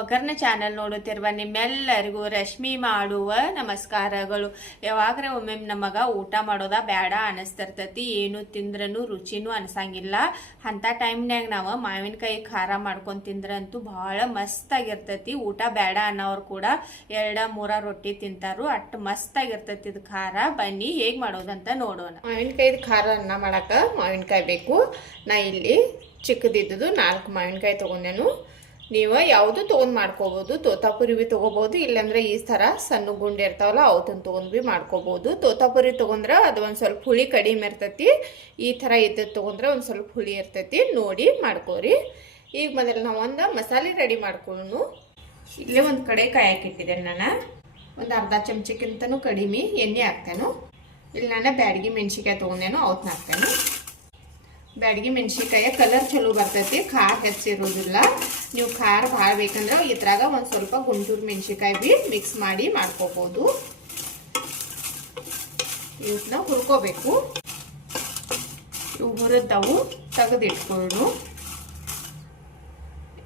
ಒಗ್ಗರಣೆ ಚಾನೆಲ್ ನೋಡುತ್ತಿರುವ ನಿಮ್ಮೆಲ್ಲರಿಗೂ ರಶ್ಮಿ ಮಾಡುವ ನಮಸ್ಕಾರಗಳು. ಯಾವಾಗ್ರೆ ಒಮ್ಮೆ ನಮಗ ಊಟ ಮಾಡೋದ ಬೇಡ ಅನಿಸ್ತಿರ್ತೈತಿ, ಏನು ತಿಂದ್ರೂ ರುಚಿನೂ ಅನ್ಸಂಗಿಲ್ಲ. ಅಂತ ಟೈಮ್ನಾಗ ನಾವು ಮಾವಿನಕಾಯಿ ಖಾರ ಮಾಡ್ಕೊಂಡು ತಿಂದ್ರಂತೂ ಬಹಳ ಮಸ್ತ್ ಆಗಿರ್ತೈತಿ. ಊಟ ಬೇಡ ಅನ್ನೋರು ಕೂಡ 2-3 ರೊಟ್ಟಿ ತಿಂತಾರು, ಅಷ್ಟು ಮಸ್ತ್ ಆಗಿರ್ತೈತಿ ಇದು ಖಾರ. ಬನ್ನಿ ಹೇಗ್ ಮಾಡೋದಂತ ನೋಡೋಣ. ಮಾವಿನಕಾಯಿ ಖಾರ ಅನ್ನ ಮಾಡಕ ಮಾವಿನಕಾಯಿ ಬೇಕು. ನಾ ಇಲ್ಲಿ ಚಿಕ್ಕದಿದ್ದು 4 ಮಾವಿನಕಾಯಿ ತಗೊಂಡೇನು. ನೀವು ಯಾವುದು ತೊಗೊಂಡು ಮಾಡ್ಕೋಬಹುದು. ತೋತಾಪುರಿ ಬಿ ತೊಗೋಬಹುದು, ಇಲ್ಲಾಂದ್ರೆ ಈ ಥರ ಸಣ್ಣ ಗುಂಡೆ ಇರ್ತಾವಲ್ಲ ಅವತ್ತನ್ನು ತೊಗೊಂಡು ಬಿ ಮಾಡ್ಕೋಬಹುದು. ತೋತಾಪುರಿ ತೊಗೊಂಡ್ರೆ ಅದು ಒಂದು ಸ್ವಲ್ಪ ಹುಳಿ ಕಡಿಮೆ ಇರ್ತೈತಿ. ಈ ಥರ ಇದ್ದದ್ದು ತೊಗೊಂಡ್ರೆ ಒಂದು ಸ್ವಲ್ಪ ಹುಳಿ ಇರ್ತೈತಿ. ನೋಡಿ ಮಾಡ್ಕೋರಿ. ಈಗ ಮೊದಲು ನಾವು ಒಂದು ಮಸಾಲೆ ರೆಡಿ ಮಾಡ್ಕೊಳ್ಳೋಣ. ಇಲ್ಲೇ ಒಂದು ಕಡೆ ಕಾಯಕ್ಕಿಟ್ಟಿದ್ದೇನೆ ನಾನು. ಒಂದು ಅರ್ಧ ಚಮಚಕ್ಕಿಂತನೂ ಕಡಿಮೆ ಎಣ್ಣೆ ಹಾಕ್ತೇನೆ. ಇಲ್ಲಿ ನಾನು ಬ್ಯಾಡಗಿ ಮೆಣಸಿಕಾಯಿ ತೊಗೊಂಡೇನು, ಅವತ್ತನ್ನ ಹಾಕ್ತೇನೆ. ಬ್ಯಾಡಗಿ ಮೆಣಸಿಕಾಯಿ ಕಲರ್ ಚಲೋ ಬರ್ತೈತಿ, ಖಾರ ಹೆಚ್ಚಿರೋದಿಲ್ಲ. ನೀವು ಖಾರ ಭಾಳ ಬೇಕಂದ್ರೆ ಇದ್ರಾಗ ಒಂದು ಸ್ವಲ್ಪ ಗುಂಟೂರು ಮೆಣಸಿಕಾಯಿ ಬಿ ಮಿಕ್ಸ್ ಮಾಡಿ ಮಾಡ್ಕೋಬಹುದು. ಇವನ್ನ ಹುರ್ಕೋಬೇಕು. ಇವು ಹುರಿದವು ತೆಗೆದಿಟ್ಕೊಳ್ಳು.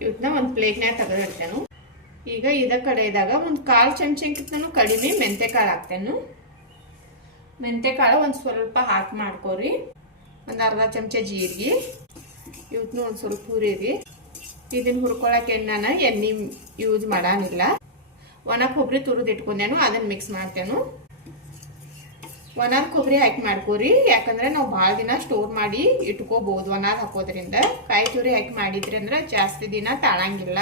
ಇವನ್ನ ಒಂದು ಪ್ಲೇಟ್ನಾಗ ತೆಗೆದಿಡ್ತೇನೆ. ಈಗ ಇದ ಕಡೆದಾಗ ಒಂದು 1/4 ಚಮಚಕ್ಕಿಂತನೂ ಕಡಿಮೆ ಮೆಂತೆಕಾಳು ಹಾಕ್ತೇನೆ. ಮೆಂತೆಕಾಳು ಒಂದು ಸ್ವಲ್ಪ ಹಾಕಿ ಮಾಡ್ಕೋರಿ. ಒಂದು ಅರ್ಧ ಚಮಚ ಜೀರಿಗೆ, ಇವತ್ತು ಒಂದು ಸ್ವಲ್ಪ ಹುರಿರಿ. ಇದನ್ನು ಹುರ್ಕೊಳಕ್ಕೆ ನಾನು ಎಣ್ಣೆ ಯೂಸ್ ಮಾಡಾನಿಲ್ಲ. ಒಣ ಕೊಬ್ಬರಿ ತುರಿದು ಇಟ್ಕೊಂಡೇನು, ಅದನ್ನು ಮಿಕ್ಸ್ ಮಾಡ್ತೇನೆ. ಒಣ ಕೊಬ್ಬರಿ ಹಾಕಿ ಮಾಡ್ಕೋರಿ, ಯಾಕಂದ್ರೆ ನಾವು ಭಾಳ ದಿನ ಸ್ಟೋರ್ ಮಾಡಿ ಇಟ್ಕೋಬಹುದು ಒಣದ ಹಾಕೋದ್ರಿಂದ. ಕಾಯಿ ತುರಿ ಹಾಕಿ ಮಾಡಿದ್ರಿ ಅಂದ್ರೆ ಜಾಸ್ತಿ ದಿನ ತಾಳಂಗಿಲ್ಲ.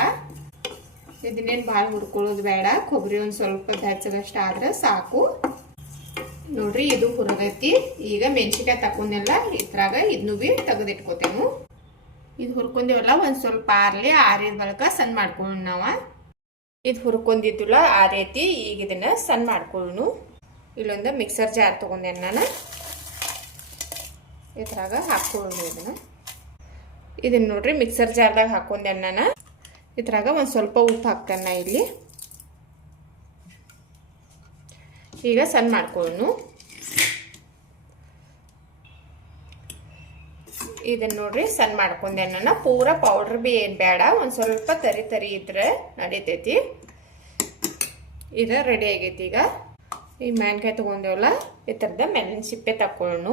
ಇದನ್ನೇನು ಭಾಳ ಹುರ್ಕೊಳ್ಳೋದು ಬೇಡ. ಕೊಬ್ಬರಿ ಒಂದು ಸ್ವಲ್ಪ ಬೆಚ್ಚಗಷ್ಟು ಆದ್ರೆ ಸಾಕು. ನೋಡ್ರಿ, ಇದು ಹುರಿದೈತಿ. ಈಗ ಮೆಣಸಿಕಾಯಿ ತಕೊಂಡೆಲ್ಲ ಇದ್ರಾಗ ಇದನ್ನು ಬಿ ತೆಗೆದಿಟ್ಕೋತೇನು. ಇದು ಹುರ್ಕೊಂಡೇವಲ್ಲ ಒಂದು ಸ್ವಲ್ಪ ಆರಿದ ಬಳಿಕ ಸಣ್ಣ ಮಾಡ್ಕೊಳ್ಳೋಣ. ನಾವು ಇದು ಹುರ್ಕೊಂಡಿದ್ದಿಲ್ಲ ಆರೈತಿ. ಈಗ ಇದನ್ನ ಸಣ್ಣ ಮಾಡ್ಕೊಳ್ಳೋಣ. ಇಲ್ಲೊಂದು ಮಿಕ್ಸರ್ ಜಾರ್ ತೊಗೊಂಡೇನು ನಾನು, ಇದ್ರಾಗ ಹಾಕ್ಕೊಳ್ಳೋಣ. ಇದನ್ನ ನೋಡ್ರಿ ಮಿಕ್ಸರ್ ಜಾರ್ದಾಗ ಹಾಕೊಂಡೇನು ನಾನು. ಇದ್ರಾಗ ಒಂದು ಸ್ವಲ್ಪ ಉಪ್ಪು ಹಾಕ್ತೇನೆ ಇಲ್ಲಿ. ಈಗ ಸಣ್ಣ ಮಾಡ್ಕೊಳ್ಳೋಣ. ಇದನ್ನ ನೋಡ್ರಿ ಸಣ್ಣ ಮಾಡ್ಕೊಂಡೆ ನಾನು. ಪೂರಾ ಪೌಡರ್ ಬಿ ಏನು ಬೇಡ, ಒಂದು ಸ್ವಲ್ಪ ತರಿ ತರಿ ಇದ್ರೆ ನಡೀತೈತಿ. ಇದು ರೆಡಿ ಆಗೈತಿ. ಈಗ ಈ ಮೆಣಕಾಯಿ ತೊಗೊಂಡೇವಲ್ಲ, ಈ ಥರದ ಮೆಣಸಿನ ಸಿಪ್ಪೆ ತಕ್ಕೊಳ್ಳೋಣ.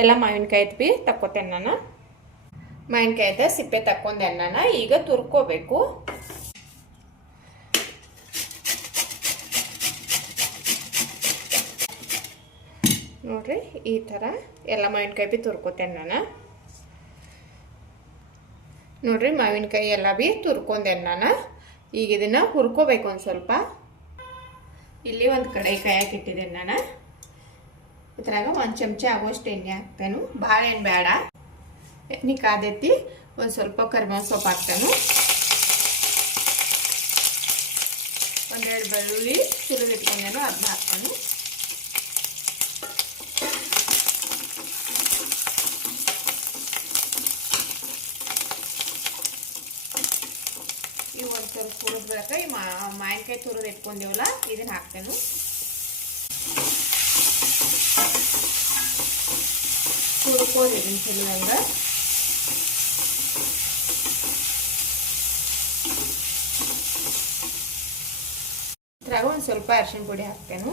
ಎಲ್ಲ ಮಾವಿನಕಾಯ್ದು ಬಿ ತಕ್ಕೋತೇನೆ ನಾನು. ಮಾವಿನಕಾಯ್ದ ಸಿಪ್ಪೆ ತಕ್ಕೊಂಡೆ ನಾನು. ಈಗ ತುರ್ಕೋಬೇಕು. ನೋಡ್ರಿ ಈ ಥರ ಎಲ್ಲ ಮಾವಿನಕಾಯಿ ಬಿ ತುರ್ಕೋತೇನೆ ನಾನು. ನೋಡ್ರಿ ಮಾವಿನಕಾಯಿ ಎಲ್ಲ ಬಿ ತುರ್ಕೊಂಡೆ ನಾನು. ಈಗ ಇದನ್ನ ಹುರ್ಕೋಬೇಕು ಒಂದು ಸ್ವಲ್ಪ. ಇಲ್ಲಿ ಒಂದು ಕಡೆ ಕಾಯಕ್ಕೆ ಇಟ್ಟಿದ್ದೇನೆ ನಾನು. ಇದ್ರಾಗ 1 ಚಮಚ ಆಗೋಷ್ಟು ಎಣ್ಣೆ ಹಾಕ್ತೇನೆ. ಭಾಳ ಏನು ಬೇಡ. ಎಣ್ಣೆ ಕಾದೈತಿ. ಒಂದು ಸ್ವಲ್ಪ ಕರಿಬೇವಿನ ಸೊಪ್ಪು ಹಾಕ್ತೇನೆ. ಒಂದೆರಡು ಬೆಳ್ಳುಳ್ಳಿ ತುರಿದಿಟ್ಕೊಂಡೇನು, ಅದನ್ನ ಹಾಕ್ತೇನೆ. ಇವು ಒಂದು ಸ್ವಲ್ಪ ಹುರಿದ್ಬೇಕಾ ಈ ಮಾವಿನಕಾಯಿ ತುರಿದು ಇಟ್ಕೊಂಡೇವಲ್ಲ, ಇದನ್ನ ಹಾಕ್ತೇನೆ. ಹುರ್ಕೋರಿ ಇದನ್ನ ಚೆಲ್ಲಂಗ. ಇದ್ರಾಗ ಒಂದು ಸ್ವಲ್ಪ ಅರಿಶಿನ ಪುಡಿ ಹಾಕ್ತೇನೆ.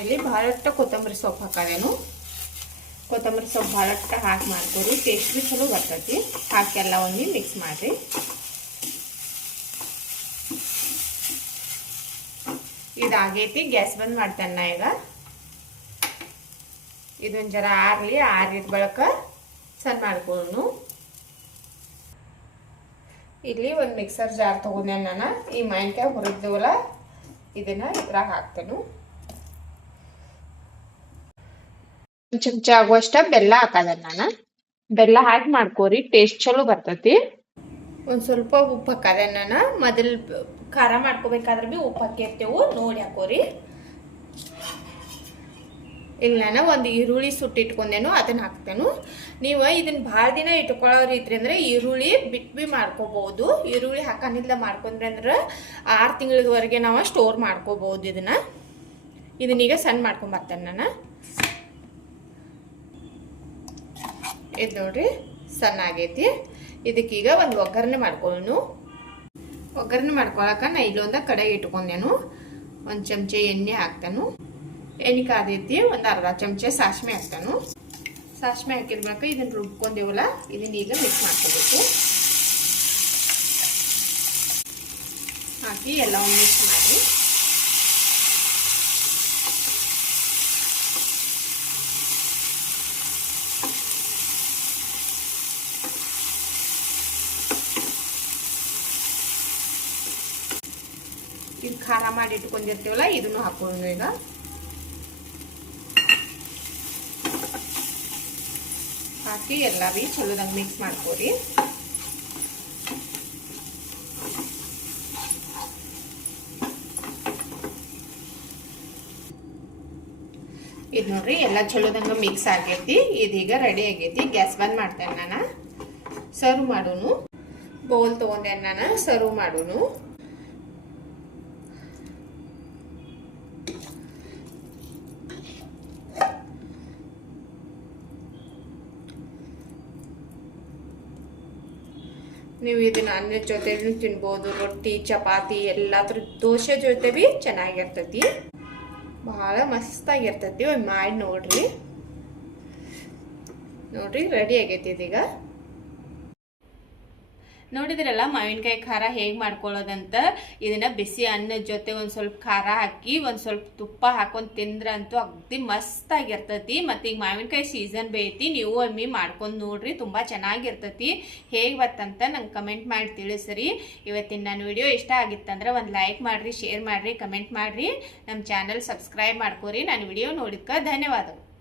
ಇಲ್ಲಿ ಭಾಳಷ್ಟ ಕೊತ್ತಂಬರಿ ಸೊಪ್ಪು ಹಾಕೋದೇನು. ಕೊತ್ತಂಬರಿ ಸೊಪ್ಪು ಭಾಳಷ್ಟ ಹಾಕಿ ಮಾಡ್ಕೊರಿ, ಟೇಸ್ಟ್ ಬಿ ಚಲೋ ಬರ್ತೈತಿ. ಹಾಕಿ ಎಲ್ಲ ಒಂದು ಮಿಕ್ಸ್ ಮಾಡಿರಿ. ಇದಾಗೈತಿ. ಗ್ಯಾಸ್ ಬಂದ್ ಮಾಡ್ತೇನೆ ನಾ. ಈಗ ಇದೊಂದು ಜರ ಆರಿದ ಬಳಿಕ ಸಣ್ಣ ಮಾಡ್ಕೊಳ್ಳೋಣ. ಇಲ್ಲಿ ಒಂದು ಮಿಕ್ಸರ್ ಜಾರ್ ತಗೊಂಡೆ ನಾನು. ಈ ಮಾವಿನಕಾಯಿ ಹುರಿದೇವಲ್ಲ, ಇದನ್ನ ಇದ್ರಾಗ ಹಾಕ್ತೇನೆ. 1 ಚಮಚ ಆಗುವಷ್ಟ ಬೆಲ್ಲ ಹಾಕದ ನಾನು. ಬೆಲ್ಲ ಹಾಕಿ ಮಾಡ್ಕೋರಿ, ಟೇಸ್ಟ್ ಚಲೋ ಬರ್ತೈತಿ. ಒಂದು ಸ್ವಲ್ಪ ಉಪ್ಪು ಹಾಕದೆ ನಾನು. ಮೊದಲು ಖಾರ ಮಾಡ್ಕೋಬೇಕಾದ್ರೆ ಬಿ ಉಪ್ಪು ಹಾಕಿರ್ತೇವೆ, ನೋಡಿ ಹಾಕೋರಿ. ಈಗ ನಾನು ಒಂದು ಈರುಳ್ಳಿ ಸುಟ್ಟಿಟ್ಕೊಂಡೇನು ಅದನ್ನು ಹಾಕ್ತೇನೆ. ನೀವು ಇದನ್ನು ಭಾಳ ದಿನ ಇಟ್ಕೊಳ್ಳೋರು ಇದ್ರಿ ಅಂದರೆ ಈರುಳ್ಳಿ ಬಿಟ್ಟು ಮಾಡ್ಕೋಬೋದು. ಈರುಳ್ಳಿ ಹಾಕನಿಲ್ಲ ಮಾಡ್ಕೊಂಡ್ರಿ ಅಂದ್ರೆ 6 ತಿಂಗಳಿವರೆಗೆ ನಾವು ಸ್ಟೋರ್ ಮಾಡ್ಕೋಬೋದು. ಇದನ್ನೀಗ ಸಣ್ಣ ಮಾಡ್ಕೊಂಬರ್ತೇನೆ ನಾನು. ಇದು ನೋಡ್ರಿ ಸಣ್ಣ ಆಗೈತಿ. ಇದಕ್ಕೀಗ ಒಂದು ಒಗ್ಗರಣೆ ಮಾಡ್ಕೊಳ್ಳೋಣ. ಒಗ್ಗರಣೆ ಮಾಡ್ಕೊಳಕ್ಕೆ ನಾ ಇಲ್ಲೊಂದು ಕಡೆ ಇಟ್ಕೊಂಡೇನು. 1 ಚಮಚೆ ಎಣ್ಣೆ ಹಾಕ್ತೇನೆ. ಎಣ್ಣೆ ಕಾದೈತಿ. ಒಂದು ಅರ್ಧ ಚಮಚೆ ಸಾಸಿವೆ ಹಾಕ್ತೇನೆ. ಸಾಸಿವೆ ಹಾಕಿದ ಬಳಿಕ ಇದನ್ನು ರುಬ್ಕೊಂಡೇವಲ್ಲ ಇದನ್ನ ಈಗ ಮಿಕ್ಸ್ ಮಾಡ್ಕೋಬೇಕು. ಹಾಕಿ ಎಲ್ಲ ಮಿಕ್ಸ್ ಮಾಡಿ ಇದು ಖಾರ ಮಾಡಿ ಇಟ್ಕೊಂಡಿರ್ತೀವಲ್ಲ ಇದನ್ನು ಹಾಕೊಳ್ಳೋಣ. ಈಗ ಹಾಕಿ ಎಲ್ಲ ಚಲೋದಂಗೆ ಮಿಕ್ಸ್ ಮಾಡ್ಕೊರಿ. ಇದು ನೋಡ್ರಿ ಎಲ್ಲ ಚಲೋದಂಗೆ ಮಿಕ್ಸ್ ಆಗೈತಿ. ಇದೀಗ ರೆಡಿ ಆಗೈತಿ. ಗ್ಯಾಸ್ ಬಂದ್ ಮಾಡ್ತೇನೆ ನಾನು. ಸರ್ವ್ ಮಾಡೋನು. ಬೌಲ್ ತೊಗೊಂಡೆ ನಾನು. ಸರ್ವ್ ಮಾಡೋನು. ನೀವು ಇದನ್ನ ಅನ್ನದ ಜೊತೆ ತಿನ್ಬೋದು. ರೊಟ್ಟಿ ಚಪಾತಿ ಎಲ್ಲಾದ್ರ ದೋಸೆ ಜೊತೆ ಭೀ ಚೆನ್ನಾಗಿರ್ತೈತಿ. ಭಾಳ ಮಸ್ತಾಗಿರ್ತೈತಿ. ಒಂದು ಮಾಡಿ ನೋಡ್ರಿ. ರೆಡಿ ಆಗೈತಿ ಇದೀಗ. ನೋಡಿದ್ರಲ್ಲ ಮಾವಿನಕಾಯಿ ಖಾರ ಹೇಗೆ ಮಾಡ್ಕೊಳ್ಳೋದಂತ. ಇದನ್ನ ಬಿಸಿ ಅನ್ನದ ಜೊತೆ ಒಂದು ಸ್ವಲ್ಪ ಖಾರ ಹಾಕಿ ಒಂದು ಸ್ವಲ್ಪ ತುಪ್ಪ ಹಾಕೊಂಡು ತಿಂದ್ರಂತೂ ಅಗದಿ ಮಸ್ತ್ ಆಗಿರ್ತೈತಿ. ಮತ್ತು ಈಗ ಮಾವಿನಕಾಯಿ ಸೀಸನ್ ಬೇಯ್ತಿ. ನೀವು ಒಮ್ಮೆ ಮಾಡ್ಕೊಂಡು ನೋಡ್ರಿ, ತುಂಬ ಚೆನ್ನಾಗಿರ್ತೈತಿ. ಹೇಗೆ ಬರ್ತಂತ ನಂಗೆ ಕಮೆಂಟ್ ಮಾಡಿ ತಿಳಿಸ್ರಿ. ಇವತ್ತಿನ ನನ್ನ ವಿಡಿಯೋ ಇಷ್ಟ ಆಗಿತ್ತಂದ್ರೆ ಒಂದು ಲೈಕ್ ಮಾಡಿರಿ, ಶೇರ್ ಮಾಡಿರಿ, ಕಮೆಂಟ್ ಮಾಡಿರಿ. ನಮ್ಮ ಚಾನಲ್ ಸಬ್ಸ್ಕ್ರೈಬ್ ಮಾಡ್ಕೊರಿ. ನಾನು ವಿಡಿಯೋ ನೋಡಿದ್ಕೆ ಧನ್ಯವಾದಗಳು.